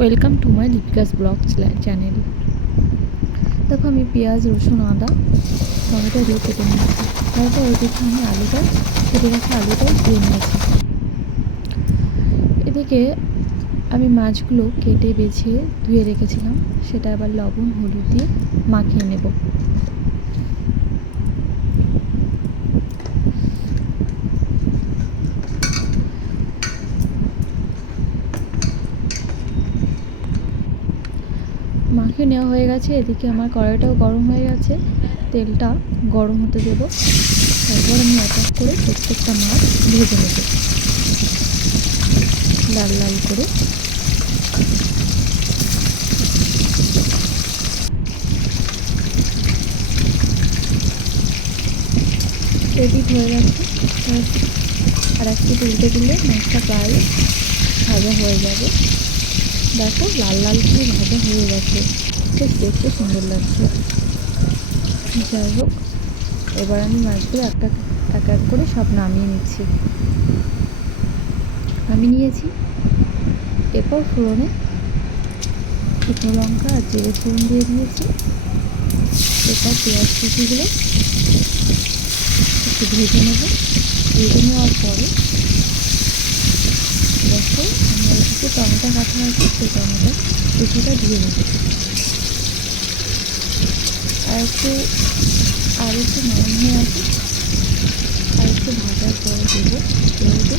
Welcome to my Lipika's blog channel. দেখো আমি পেঁয়াজ, রসুন, আদা, টমেটো দিয়ে কেটে নিয়েছি। তারপর ওইদিকে আমি কেটে রাখা আলুটাও দিয়ে নিয়েছি। এদিকে আমি মাছগুলো কেটে বেছে ধুয়ে রেখেছিলাম, সেটা আবার লবণ হলুদ দিয়ে মাখিয়ে নেব। মাখিয়ে নেওয়া হয়ে গেছে। এদিকে আমার কড়াইটাও গরম হয়ে গেছে, তেলটা গরম হতে দেব। তারপর আমি এক এক করে প্রত্যেকটা মাছ ভেজে নেব লাল লাল করে। এদিক হয়ে গেছে, আর এক পিঠ উল্টে দিলে মাছটা প্রায় ভাজা হয়ে যাবে। দেখো লাল লাল করে ভাজা হয়ে গেছে, বেশ দেখতে সুন্দর লাগছে। যাই হোক, এবার আমি মাছগুলো এক এক করে সব নামিয়ে নিচ্ছি। আমি নিয়েছি। এরপর ফোড়নে শুকনো লঙ্কা আর জিরে ফোড়ন দিয়ে দিয়েছি। এরপর পেঁয়াজ কুচিগুলো একটু ভেজে নেব। ভেজে নেওয়ার পরে দেখো আমি ওইদিকে টমেটো কাটা আছে, সেই টমেটো কুচিটা দিয়ে দেব। আর একটু নরম হয়ে আছে, আর একটু ভাজার পরে দেবো হলুদ।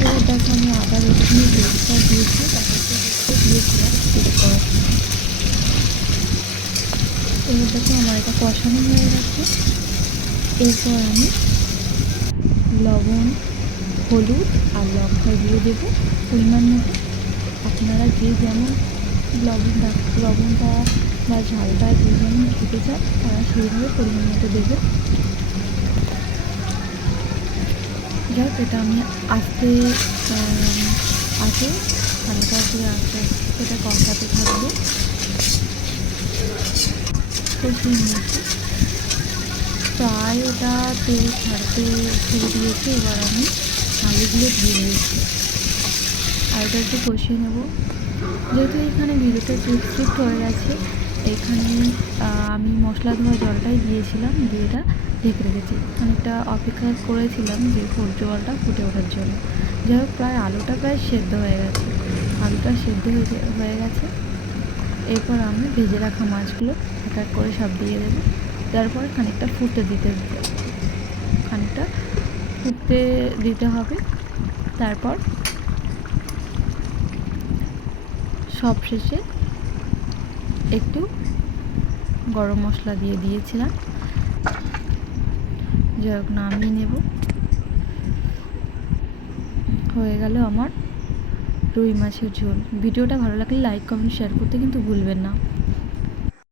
এবার দেখো আমি আদা রসুনের পেস্টটা দিয়েছি, তারপরে দিয়েছিলাম পেস্ট করা। এবার দেখো আমার এটা কষানো হয়ে গেছে। এরপর আমি লবণ, হলুদ আর লঙ্কা দিয়ে দেবো পরিমাণ মতো। আপনারা যে যেমন লবণটা বা ঝালটা যে যেমন খেতে চান তারা সেইভাবে পরিমাণ মতো দেবে। যাই হোক, এটা আমি আস্তে হালকা করে আস্তে আস্তে এটা কষাতে থাকবো। কষিয়ে নিয়েছি, প্রায় এটা তেল ছাড়তে ছেড়ে দিয়েছি। এবার আমি আলুগুলো দিয়ে দিয়েছি, আর এটা একটু কষিয়ে নেব। যেহেতু এখানে ভিডিওটা স্ক্রিপ্ট হয়ে গেছে, এখানে আমি মশলা ধোয়া জলটাই দিয়েছিলাম, দিয়ে এটা ঢেকে রেখেছি। খানিকটা অপেক্ষা করেছিলাম যে জলটা ফুটে ওঠার জন্য। যাই হোক, আলুটা প্রায় সেদ্ধ হয়ে গেছে। আলুটা সেদ্ধ হয়ে গেছে। এরপর আমি ভেজে রাখা মাছগুলো এক এক করে সব দিয়ে দেবো। তারপর খানিকটা ফুটতে দিতে হবে। তারপর সব শেষে একটু গরম মশলা দিয়ে দিয়েছিলাম। যাই হোক, নামিয়ে নেব। হয়ে গেল আমার রুই মাছের ঝোল। ভিডিওটা ভালো লাগলে লাইক, কমেন্ট, শেয়ার করতে কিন্তু ভুলবেন না।